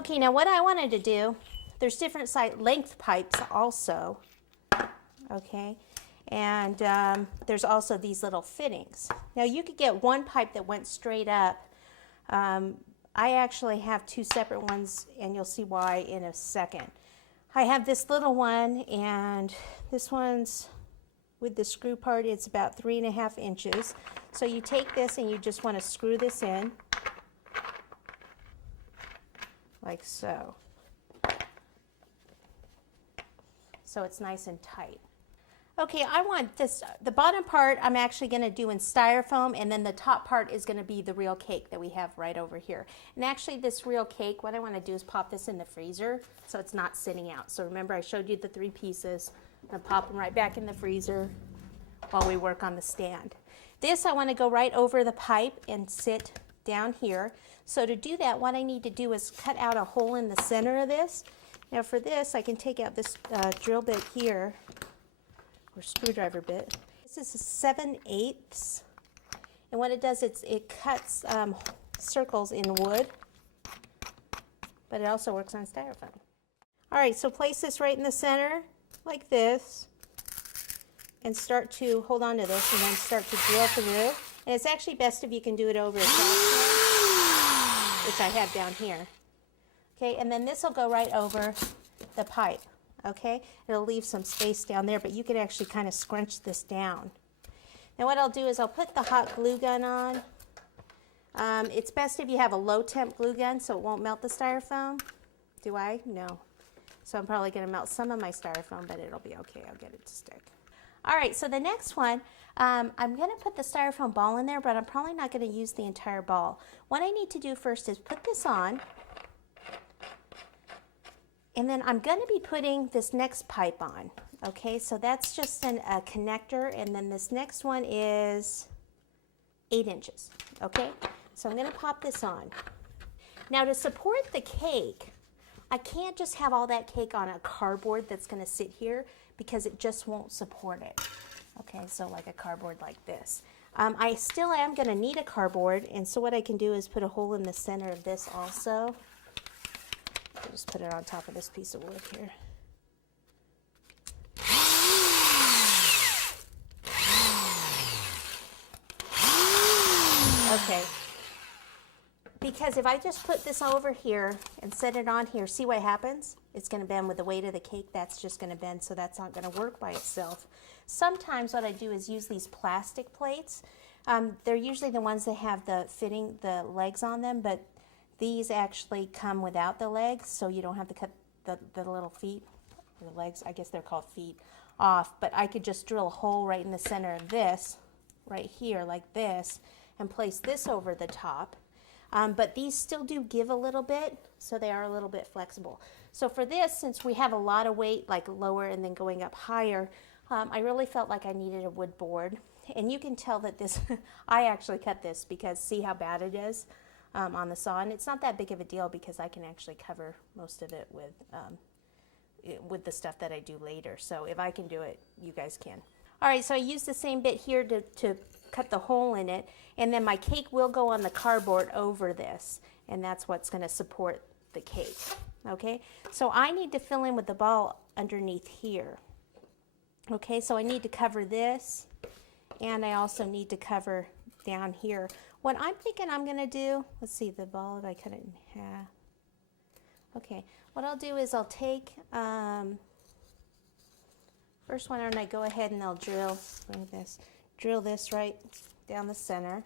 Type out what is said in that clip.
Okay, now what I wanted to do, there's different length pipes also, okay, and there's also these little fittings. Now you could get one pipe that went straight up. I actually have two separate ones, and you'll see why in a second. I have this little one, and this one's with the screw part, it's about 3.5 inches. So you take this and you just want to screw this in, like so. So it's nice and tight. Okay, I want this, the bottom part I'm actually going to do in styrofoam, and then the top part is going to be the real cake that we have right over here. And actually this real cake, what I want to do is pop this in the freezer so it's not sitting out. So remember I showed you the 3 pieces. I'm going to pop them right back in the freezer while we work on the stand. This I want to go right over the pipe and sit down here. So to do that, what I need to do is cut out a hole in the center of this. Now for this, I can take out this drill bit here, or screwdriver bit. This is a 7/8, and what it does, it cuts circles in wood, but it also works on styrofoam. All right, so place this right in the center, like this, and start to hold on to this, and then start to drill through. And it's actually best if you can do it over a which I have down here. Okay, and then this will go right over the pipe. Okay, it'll leave some space down there, but you can actually kind of scrunch this down. Now what I'll do is I'll put the hot glue gun on. It's best if you have a low temp glue gun so it won't melt the styrofoam. Do I? No. So I'm probably going to melt some of my styrofoam, but it'll be okay. I'll get it to stick. All right, so the next one, I'm going to put the styrofoam ball in there, but I'm probably not going to use the entire ball. What I need to do first is put this on. And then I'm going to be putting this next pipe on. Okay, so that's just a connector, and then this next one is 8 inches. Okay, so I'm going to pop this on. Now to support the cake, I can't just have all that cake on a cardboard that's going to sit here because it just won't support it. Okay, so like a cardboard like this. I still am going to need a cardboard, and so what I can do is put a hole in the center of this also. I'll just put it on top of this piece of wood here. Okay. Because if I just put this over here and set it on here, see what happens? It's going to bend with the weight of the cake. That's just going to bend, so that's not going to work by itself. Sometimes what I do is use these plastic plates. They're usually the ones that have the legs on them, but these actually come without the legs, so you don't have to cut the little feet, or the legs, I guess they're called feet, off. But I could just drill a hole right in the center of this, right here, like this, and place this over the top. But these still do give a little bit, so they are a little bit flexible. So for this, since we have a lot of weight, like lower and then going up higher, I really felt like I needed a wood board. And you can tell that this, I actually cut this because see how bad it is on the saw. And it's not that big of a deal because I can actually cover most of it with the stuff that I do later. So if I can do it, you guys can. All right, so I used the same bit here to cut the hole in it, and then my cake will go on the cardboard over this, and that's what's going to support the cake. Okay, so I need to fill in with the ball underneath here. Okay, so I need to cover this, and I also need to cover down here. What I'm thinking I'm going to do, let's see, the ball, if I cut it in half. Okay, what I'll do is I'll take first one, and I go ahead and I'll drill this right down the center.